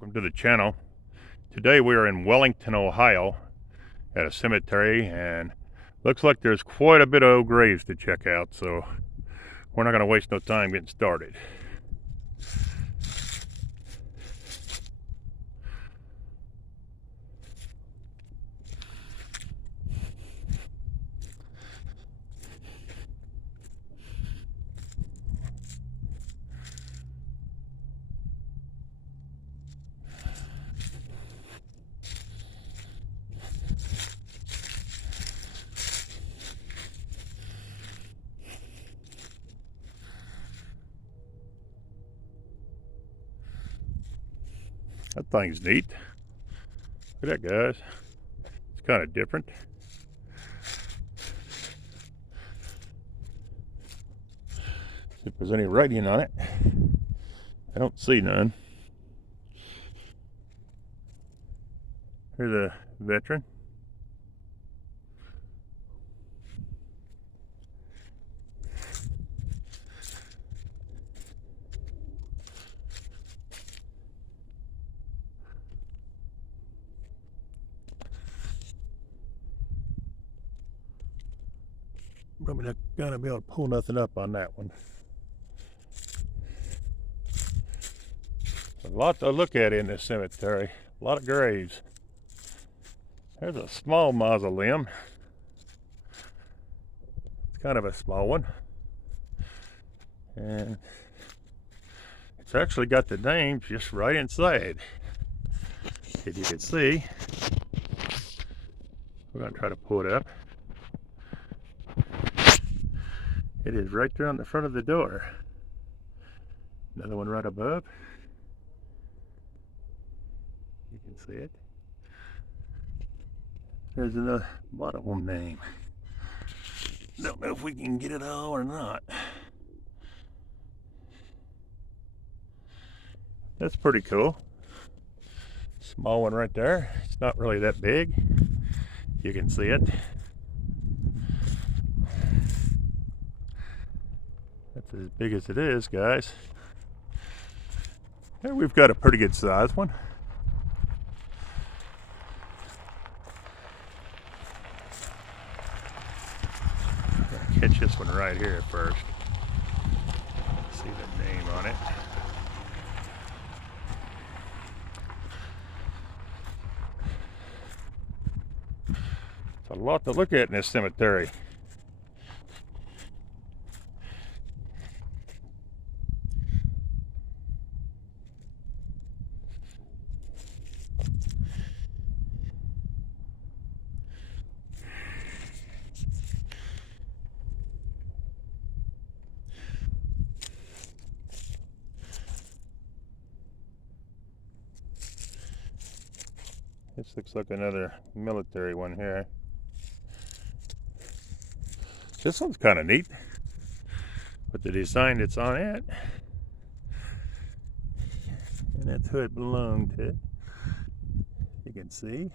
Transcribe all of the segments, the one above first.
Welcome to the channel. Today we are in Wellington, Ohio at a cemetery, and looks like there's quite a bit of old graves to check out, so we're not going to waste no time getting started. That thing's neat. Look at that, guys. It's kind of different. See if there's any writing on it. I don't see none. Here's a veteran. Probably not gonna be able to pull nothing up on that one. A lot to look at in this cemetery. A lot of graves. There's a small mausoleum. It's kind of a small one. And it's actually got the names just right inside. If you can see. We're gonna try to pull it up. It is right there on the front of the door. Another one right above. You can see it. There's another bottom one name. Don't know if we can get it all or not. That's pretty cool. Small one right there. It's not really that big. You can see it. That's as big as it is, guys. Here we've got a pretty good sized one. Catch this one right here first. See the name on it. It's a lot to look at in this cemetery. This looks like another military one here. This one's kind of neat with the design that's on it. And that's who it belonged to. You can see.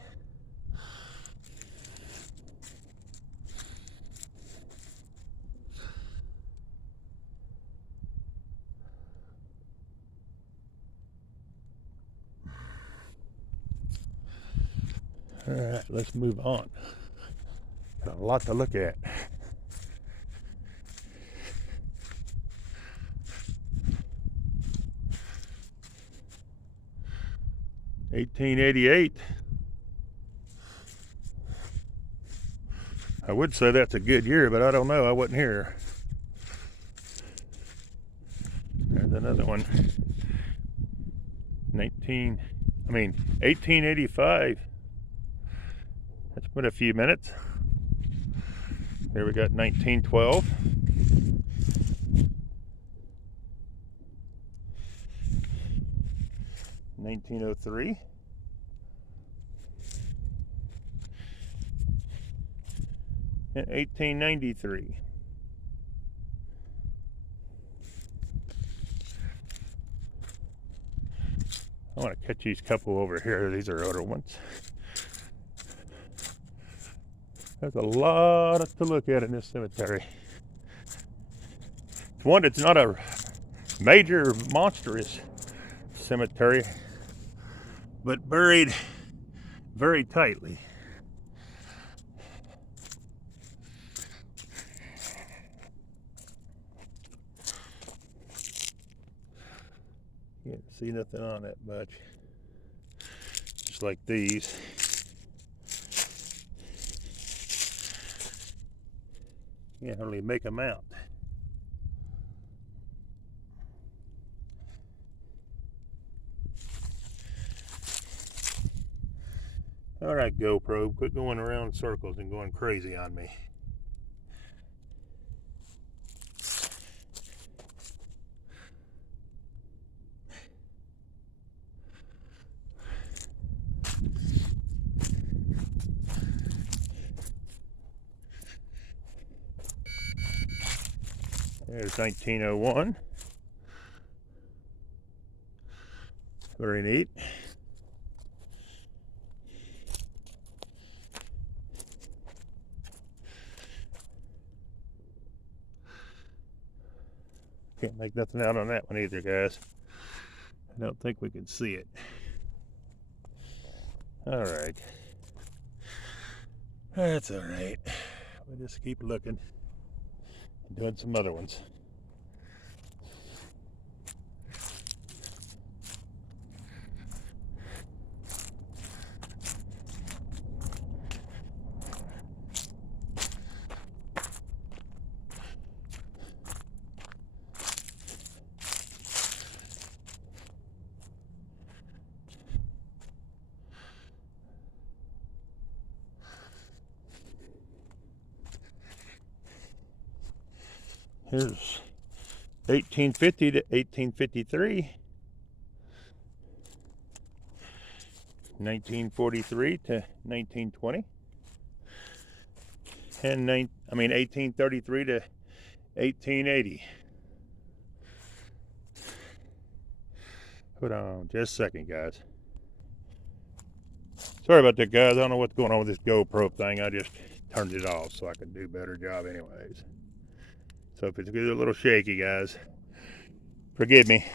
All right, let's move on. Got a lot to look at. $1888. I would say that's a good year, but I don't know. I wasn't here. There's another one. 1885. That's been a few minutes. Here we got 1912. $1903. And 1893. I want to catch these couple over here. These are older ones. There's a lot to look at in this cemetery. It's one that's not a major monstrous cemetery. but buried very tightly. Can't see nothing on that much. Just like these. Can't hardly make them out. Alright, GoPro, quit going around in circles and going crazy on me. There's 1901. Very neat. Can't make nothing out on that one either, guys. I don't think we can see it. Alright. That's alright. We'll just keep looking and doing some other ones. Here's 1850 to 1853, 1943 to 1920, and 1833 to 1880. Hold on just a second, guys. Sorry about that, guys. I don't know what's going on with this GoPro thing. I just turned it off so I could do a better job anyways. So if it's a little shaky, guys, forgive me.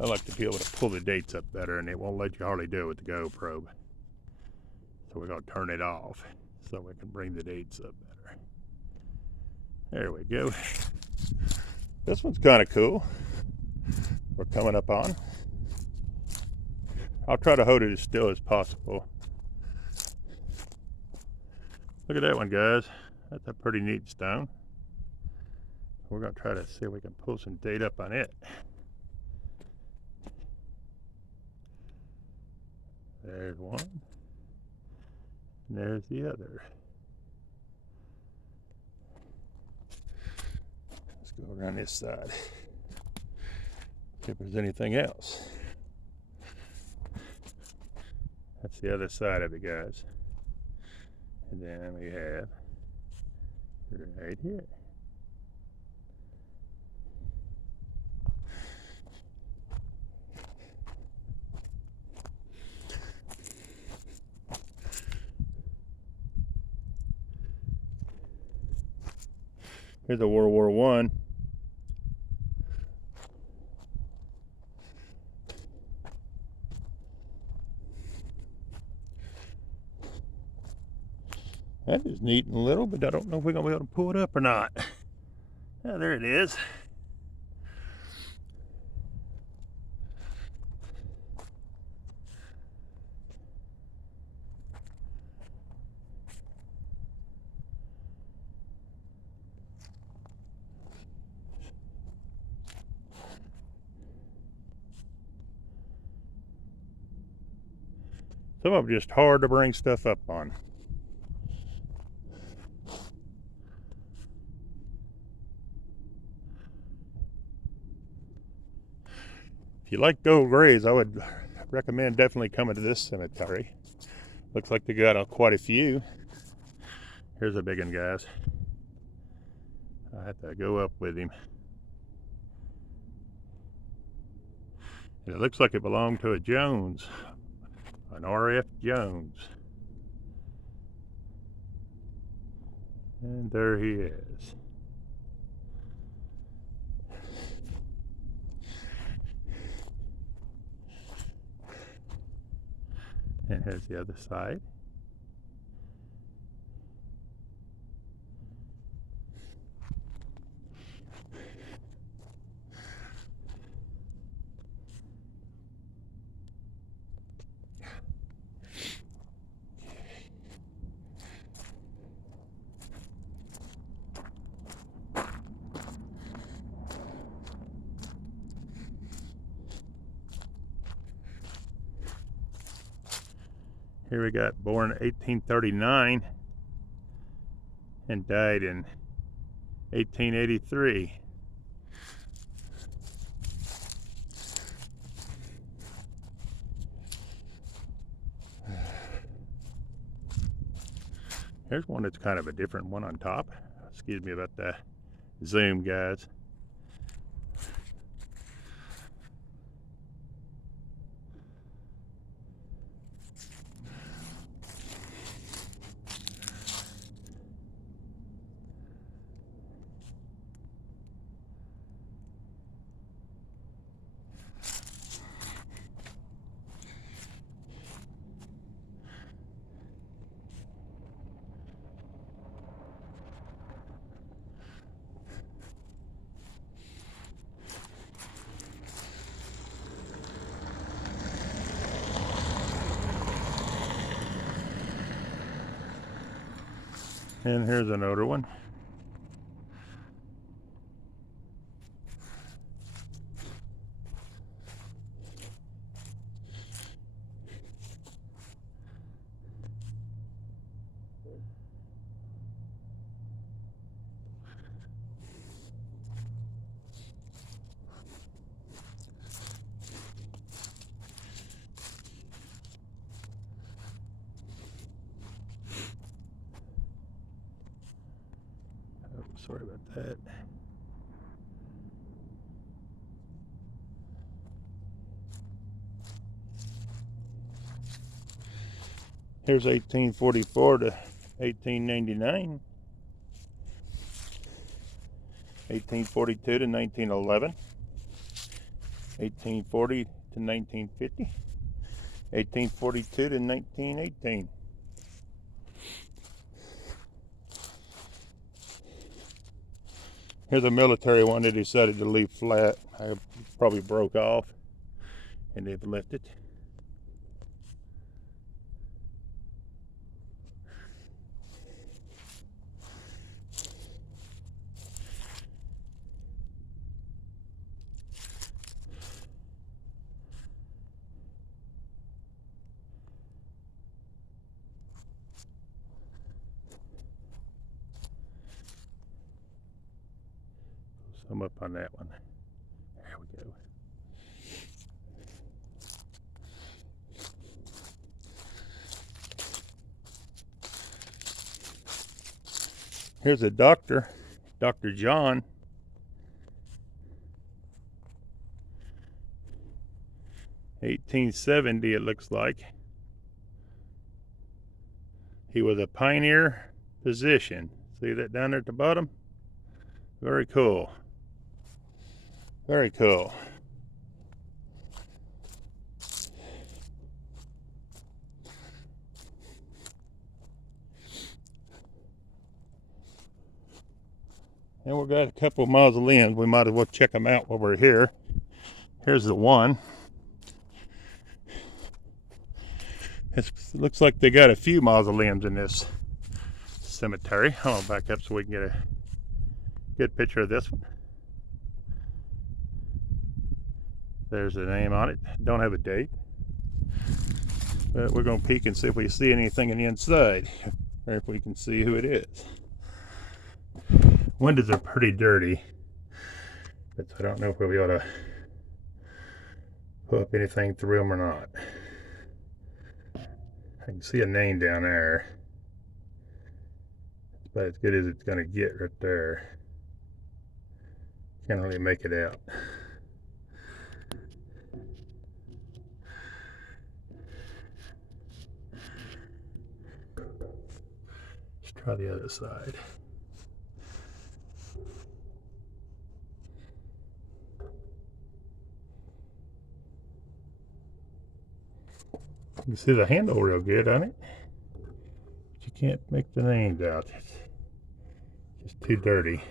I like to be able to pull the dates up better, and it won't let you hardly do it with the GoPro. So we're going to turn it off so we can bring the dates up better. There we go. This one's kind of cool. We're coming up on. I'll try to hold it as still as possible. Look at that one, guys. That's a pretty neat stone. We're going to try to see if we can pull some date up on it. There's one. And there's the other. Let's go around this side. See if there's anything else. That's the other side of it, guys. And then we have right here. Here's a World War I. That is neat and little, but I don't know if we're going to be able to pull it up or not. Oh, there it is. Some of them are just hard to bring stuff up on. If you like gold grays, I would recommend definitely coming to this cemetery. Looks like they got quite a few. Here's a big one, guys. I have to go up with him. And it looks like it belonged to a Jones, an R.F. Jones. And there he is. And here's the other side. Here we got born 1839 and died in 1883. Here's one that's kind of a different one on top. Excuse me about the zoom, guys. And here's another one. Oh, sorry about that. Here's 1844 to 1899. 1842 to 1911. 1840 to 1950. 1842 to 1918. Here's a military one they decided to leave flat. I probably broke off and they've left it. Some up on that one. There we go. Here's a doctor, Dr. John. (1870) it looks like. He was a pioneer physician. See that down there at the bottom? Very cool. Very cool. And we've got a couple of mausoleums. We might as well check them out while we're here. Here's the one. It looks like they got a few mausoleums in this cemetery. I'm gonna back up so we can get a good picture of this one. There's the name on it. Don't have a date. But we're gonna peek and see if we see anything in the inside, or if we can see who it is. Windows are pretty dirty, but I don't know if we'll be able to put up anything through them or not. I can see a name down there. It's about as good as it's gonna get right there. Can't really make it out. Let's try the other side. You can see the handle real good on it. But you can't make the names out. It's just too dirty.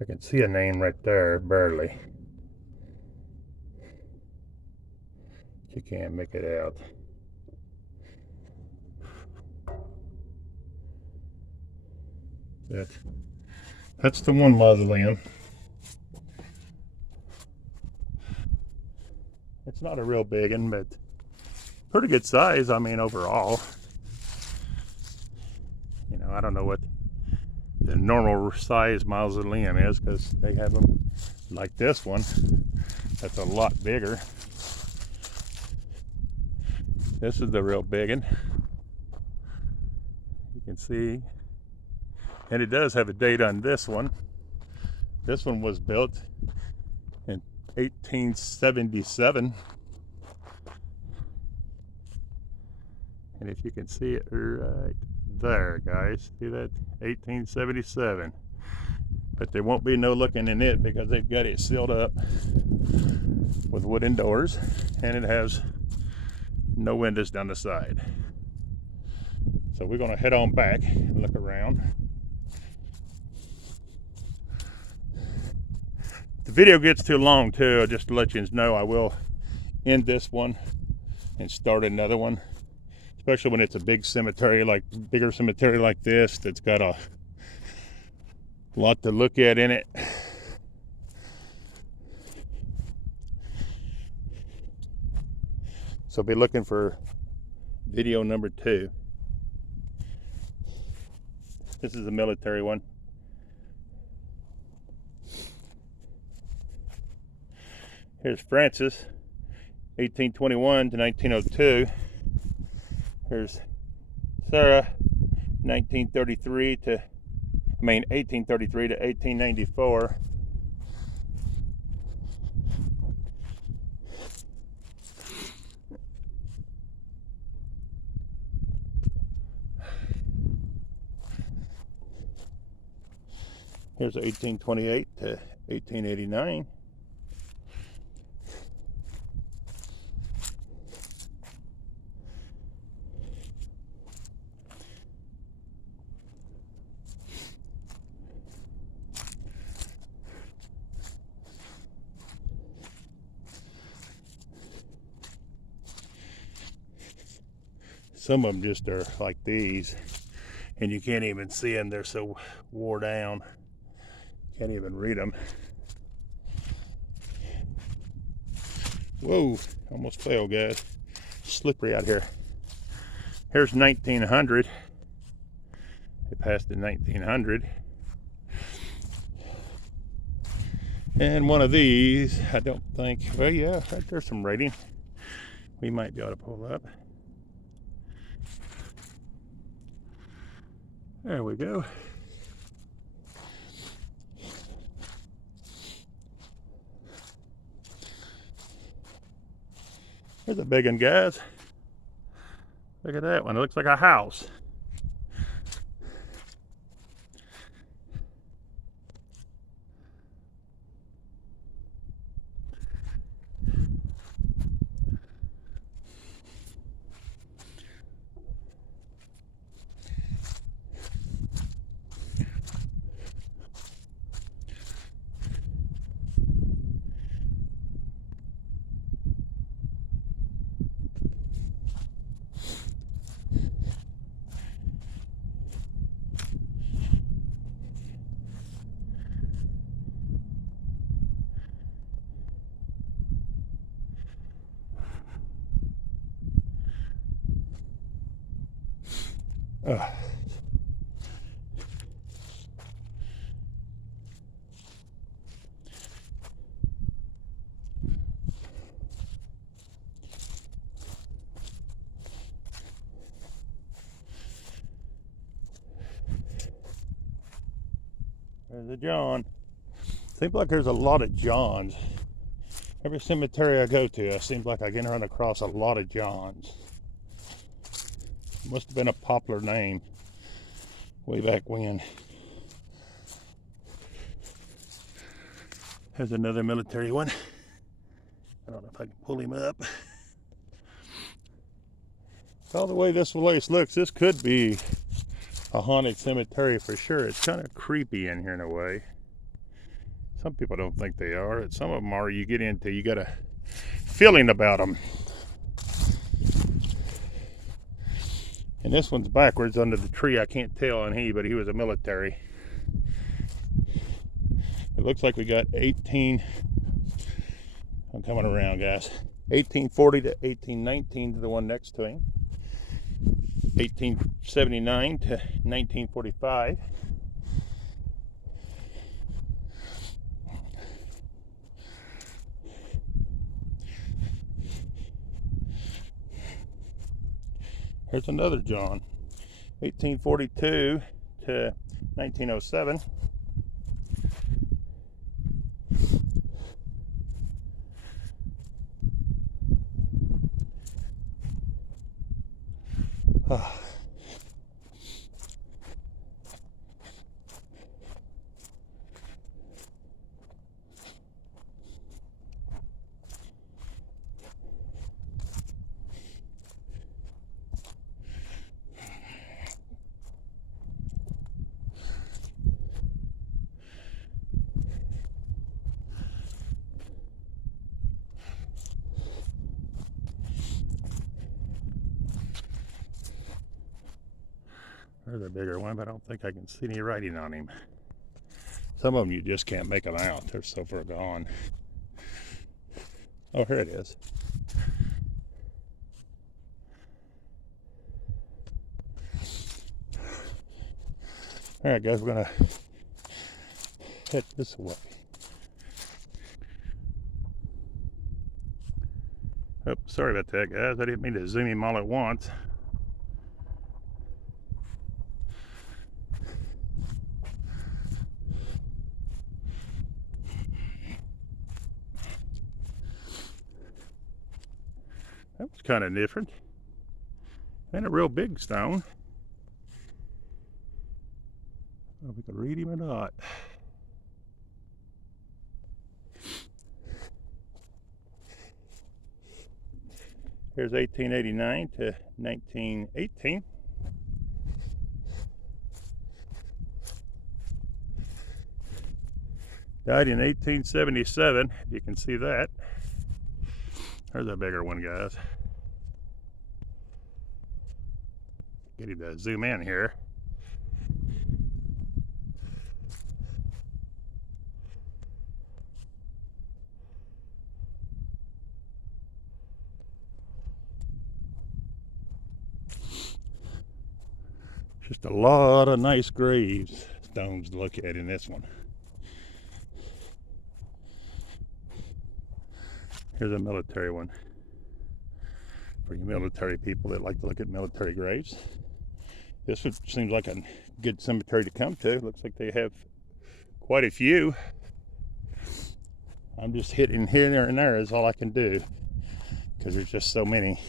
I can see a name right there, barely. But you can't make it out. That's the one mausoleum. It's not a real big one, but pretty good size, I mean, overall. You know, I don't know what the normal size mausoleum is, because they have them like this one that's a lot bigger. This is the real big one. You can see, and it does have a date on this one. This one was built in 1877. And if you can see it right there, guys, see that? 1877. But there won't be no looking in it because they've got it sealed up with wooden doors, and it has no windows down the side. So we're gonna head on back and look around. If the video gets too long too, just to let you know, I will end this one and start another one. Especially when it's a big cemetery, bigger cemetery like this, that's got a lot to look at in it. So be looking for video number 2. This is a military one. Here's Francis, 1821 to 1902. Here's Sarah, 1833 to 1894. Here's 1828 to 1889. Some of them just are like these, and you can't even see them. They're so wore down. Can't even read them. Whoa, almost fell, guys. Slippery out here. Here's 1900. It passed in 1900. And one of these, I don't think, well, yeah, right there's some rating. We might be able to pull up. There we go. Here's a big one, guys. Look at that one. It looks like a house. There's a John. Seems like there's a lot of Johns. Every cemetery I go to, it seems like I can run across a lot of Johns. Must have been a popular name way back when. There's another military one. I don't know if I can pull him up. Well, the way this place looks, this could be a haunted cemetery for sure. It's kind of creepy in here in a way. Some people don't think they are. Some of them are. You get into, you got a feeling about them. And this one's backwards under the tree. I can't tell on he, but he was a military. It looks like we got 18. I'm coming around, guys. 1840 to 1819 to the one next to him. 1879 to 1945. Here's another John. 1842 to 1907. There's a bigger one, but I don't think I can see any writing on him. Some of them you just can't make them out. They're so far gone. Oh, here it is. All right, guys, we're gonna head this way. Oh, sorry about that, guys. I didn't mean to zoom him all at once. That was kind of different. And a real big stone. I don't know if we can read him or not. Here's 1889 to 1918. Died in 1877, if you can see that. There's a bigger one, guys. Get him to zoom in here. Just a lot of nice gravestones to look at in this one. Here's a military one. For you military people that like to look at military graves. This seems like a good cemetery to come to. Looks like they have quite a few. I'm just hitting here and there is all I can do because there's just so many.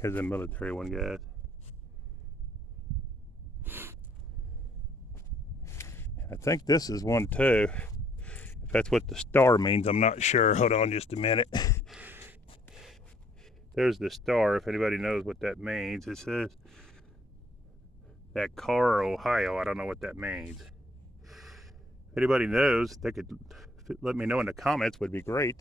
Here's a military one, guys. I think this is one too. If that's what the star means, I'm not sure. Hold on just a minute. There's the star, if anybody knows what that means. It says that car, Ohio. I don't know what that means. If anybody knows, they could let me know in the comments, would be great.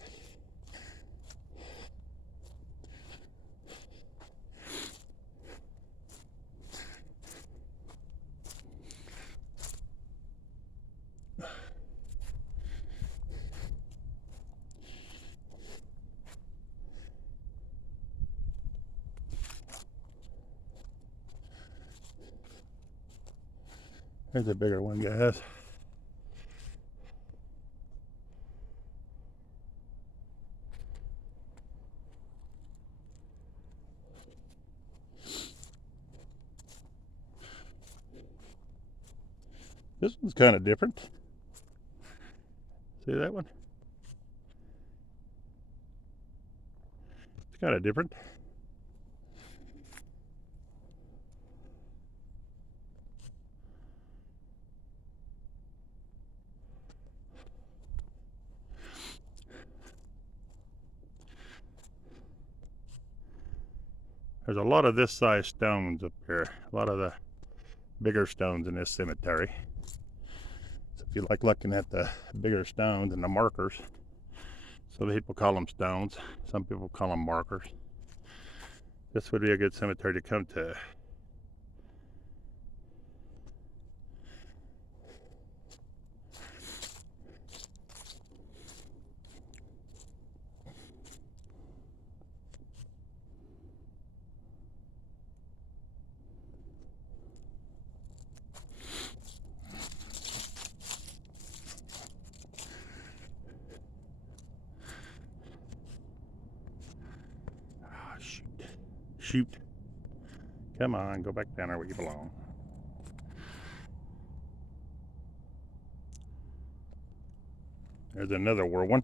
There's a bigger one, guys. This one's kind of different. See that one? kind of different. There's a lot of this size stones up here. A lot of the bigger stones in this cemetery. So if you like looking at the bigger stones and the markers, some people call them stones, some people call them markers. This would be a good cemetery to come to. Shoot. Come on, go back down there where you belong. There's another whirlwind.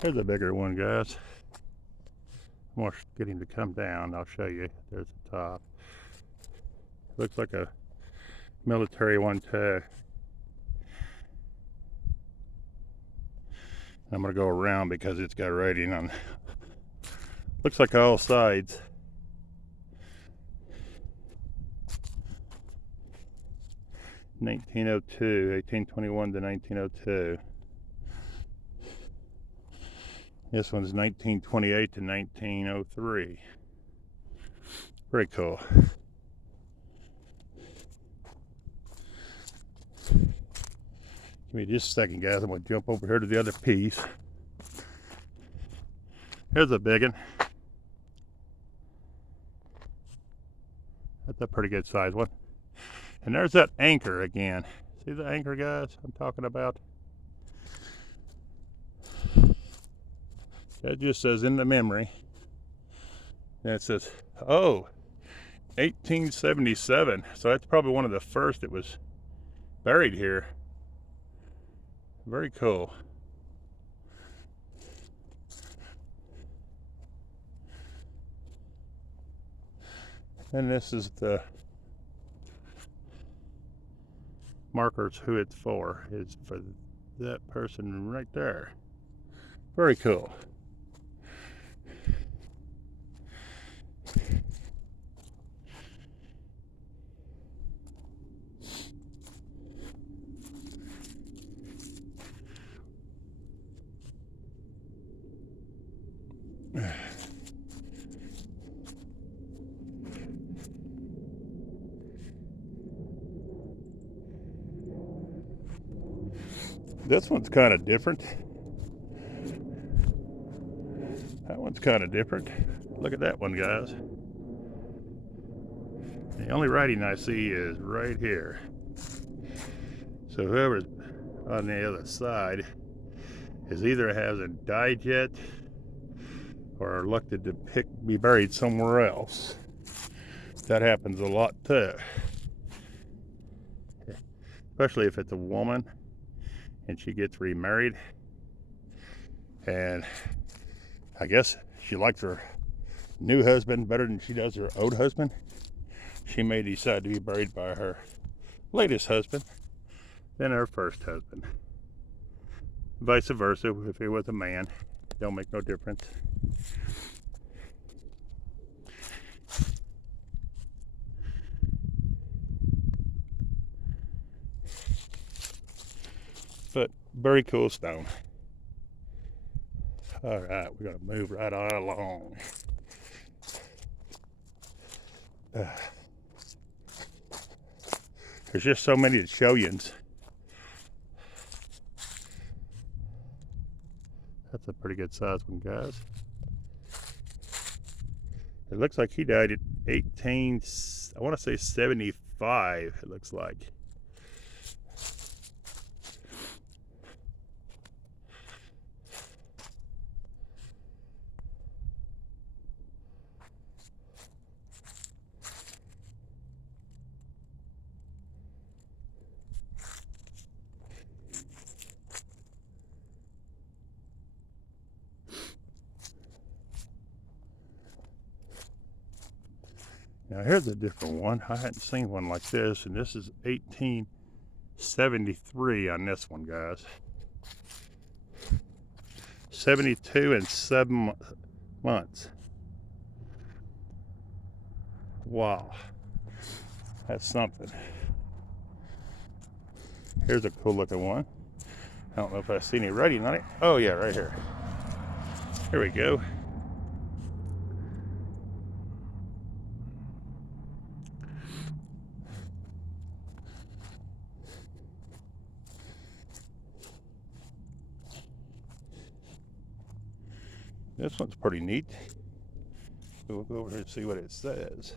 There's a bigger one, guys. I'm gonna get him to come down. I'll show you. There's the top. Looks like a military one too. I'm gonna go around because it's got writing on. Looks like all sides. (1802), 1821 to 1902. This one's 1928 to 1903. Very cool. Give me just a second, guys. I'm going to jump over here to the other piece. Here's a big one. That's a pretty good size one. And there's that anchor again. See the anchor, guys, I'm talking about? That just says in the memory. And it says, oh, 1877. So that's probably one of the first that was buried here. Very cool. And this is the markers who it's for. It's for that person right there. Very cool. This one's kind of different. That one's kind of different. Look at that one, guys. The only writing I see is right here. So whoever's on the other side is either hasn't died yet or elected to be buried somewhere else. That happens a lot too. Especially if it's a woman and she gets remarried. And I guess she likes her new husband better than she does her old husband. She may decide to be buried by her latest husband than her first husband. Vice versa, if it was a man, it don't make no difference. But very cool stone. All right, we're gonna move right on along. There's just so many to show you. That's a pretty good size one, guys. It looks like he died at 18, I want to say 75, it looks like. Now here's a different one. I hadn't seen one like this, and this is 1873 on this one, guys. 72 and 7 months. Wow, that's something. Here's a cool looking one. I don't know if I see any writing on it. Oh yeah, right here. Here we go. This one's pretty neat. We'll go over here and see what it says.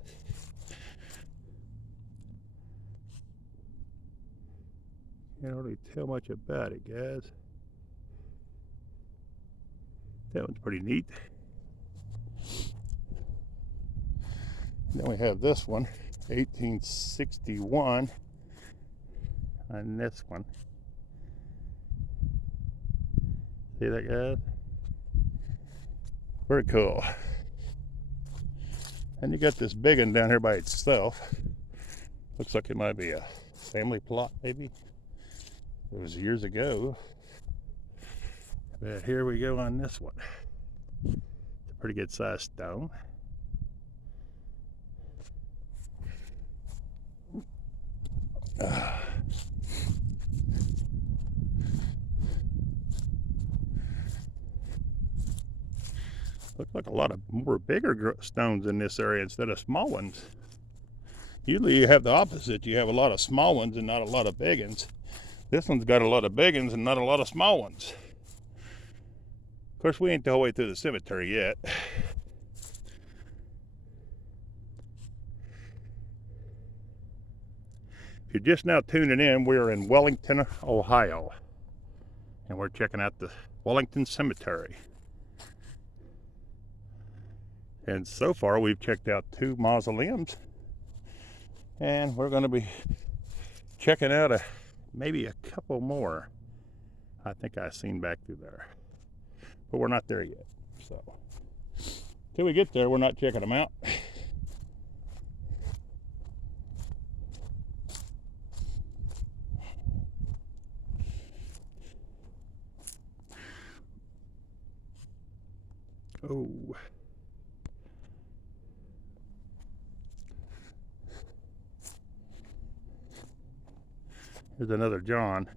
Can't really tell much about it, guys. That one's pretty neat. Then we have this one, 1861, on this one. See that, guys? Very cool. And you got this big one down here by itself. Looks like it might be a family plot, maybe. It was years ago. But here we go on this one. It's a pretty good sized stone. Looks like a lot of more bigger stones in this area instead of small ones. Usually you have the opposite. You have a lot of small ones and not a lot of big ones. This one's got a lot of big ones and not a lot of small ones. Of course, we ain't the whole way through the cemetery yet. If you're just now tuning in, we're in Wellington, Ohio. And we're checking out the Wellington Cemetery. And so far, we've checked out 2 mausoleums. And we're going to be checking out maybe a couple more. I think I've seen back through there. But we're not there yet. So, till we get there, we're not checking them out. Oh. Here's another John.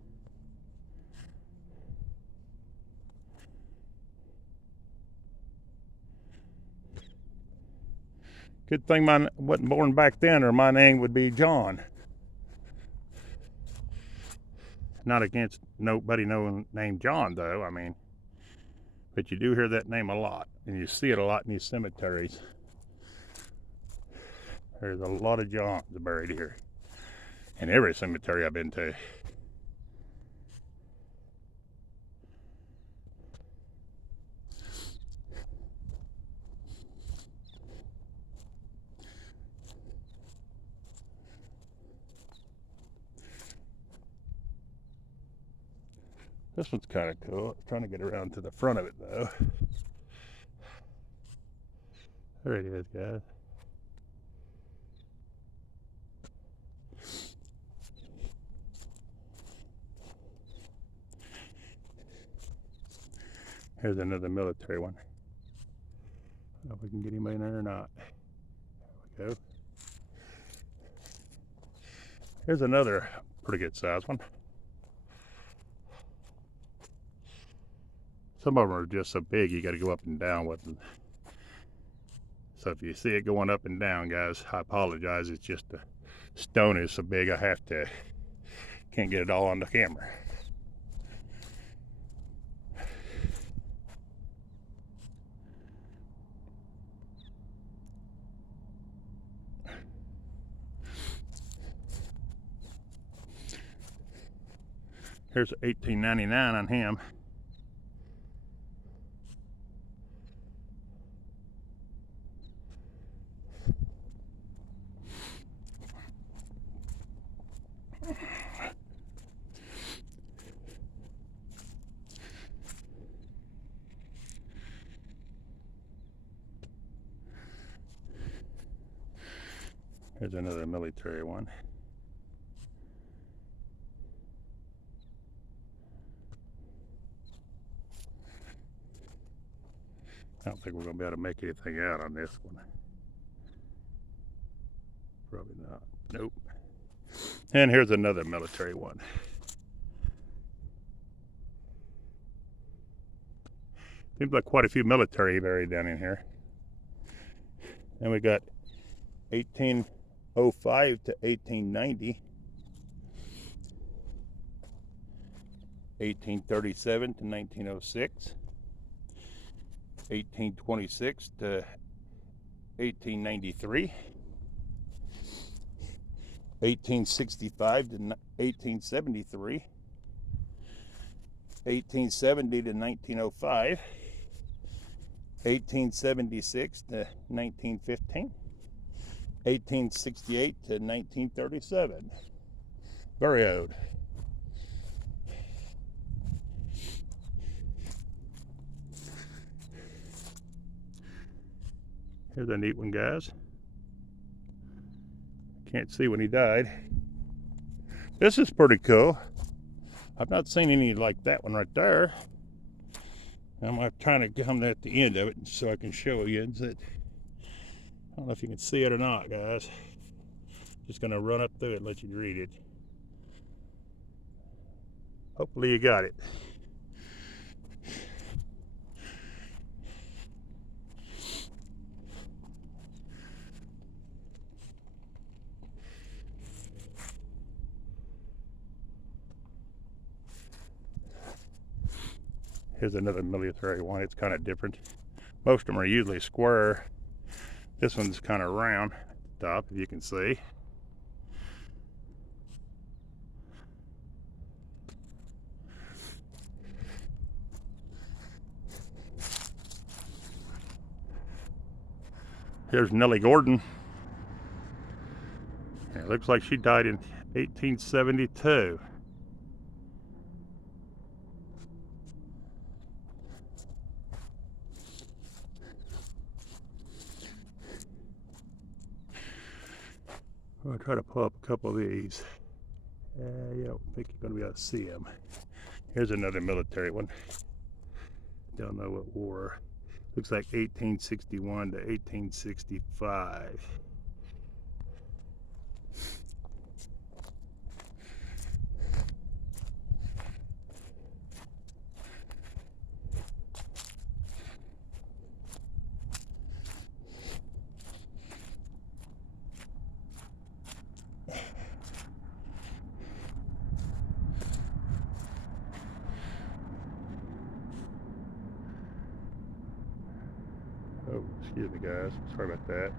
Good thing mine wasn't born back then, or my name would be John. Not against nobody knowing named John, though. I mean, but you do hear that name a lot, and you see it a lot in these cemeteries. There's a lot of Johns buried here. In every cemetery I've been to. This one's kind of cool. I'm trying to get around to the front of it, though. There it is, guys. Here's another military one. I don't know if we can get him in there or not. There we go. Here's another pretty good size one. Some of them are just so big you got to go up and down with them. So if you see it going up and down, guys, I apologize. It's just the stone is so big I can't get it all on the camera. Here's $18.99 on him. Here's another military one. I don't think we're going to be able to make anything out on this one. Probably not. Nope. And here's another military one. Seems like quite a few military buried down in here. And we got 1805 to 1890. 1837 to 1906. 1826 to 1893. 1865 to 1873. 1870 to 1905. 1876 to 1915. 1868 to 1937. Very old. Here's a neat one, guys. Can't see when he died. This is pretty cool. I've not seen any like that one right there. I'm trying to come at the end of it so I can show you that. I don't know if you can see it or not, guys. Just gonna run up through it and let you read it. Hopefully you got it. Here's another military one. It's kind of different. Most of them are usually square. This one's kind of round at the top, if you can see. Here's Nellie Gordon. It looks like she died in 1872. I'll try to pull up a couple of these. Yeah, I don't think you're going to be able to see them. Here's another military one. Don't know what war. Looks like 1861 to 1865. Oh, excuse me, guys. Sorry about that.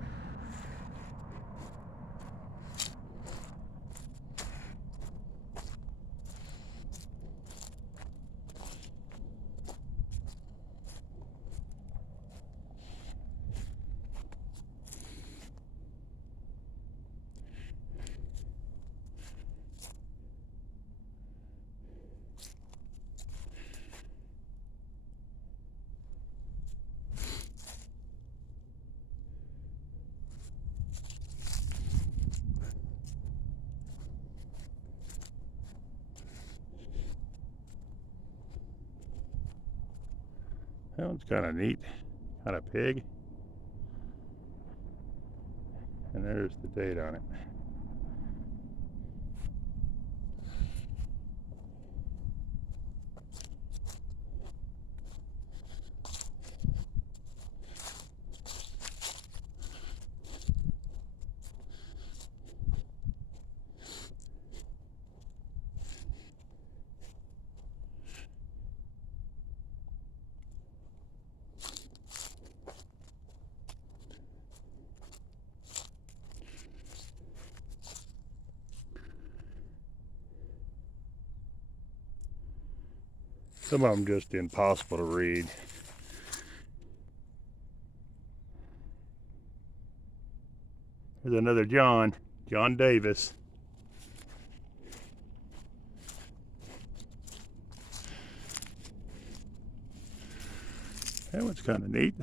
That one's kind of neat, kind of pig. And there's the date on it. Some of them just impossible to read. There's another John Davis. That one's kind of neat.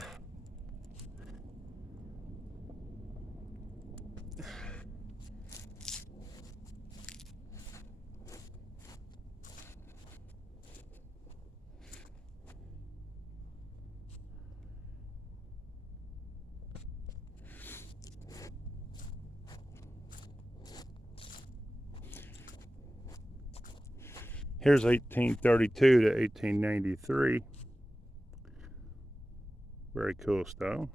Here's 1832 to 1893. Very cool stone.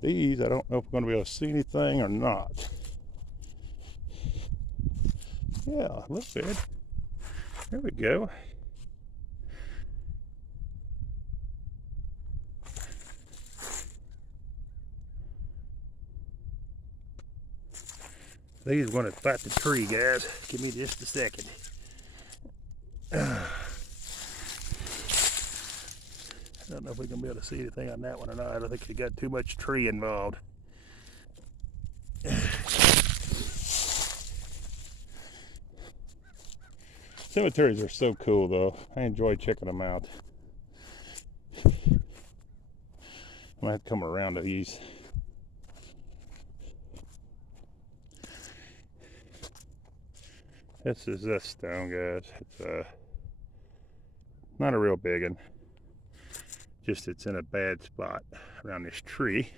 These, I don't know if we're going to be able to see anything or not. Yeah, look good. There we go. These want to fight the tree, guys. Give me just a second. I don't know if we're going to be able to see anything on that one or not. I think we got too much tree involved. Cemeteries are so cool, though. I enjoy checking them out. I'm going to have to come around to these. This is this stone, guys. It's not a real big one. Just it's in a bad spot around this tree.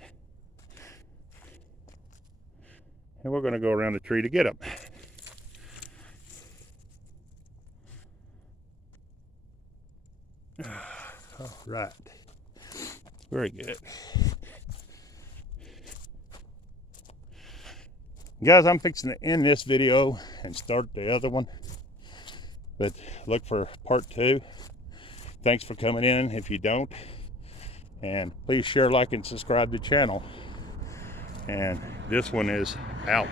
And we're going to go around the tree to get them. All right. Very good. Guys, I'm fixing to end this video and start the other one. But look for part 2. Thanks for coming in if you don't. And please share, like, and subscribe to the channel. And this one is out.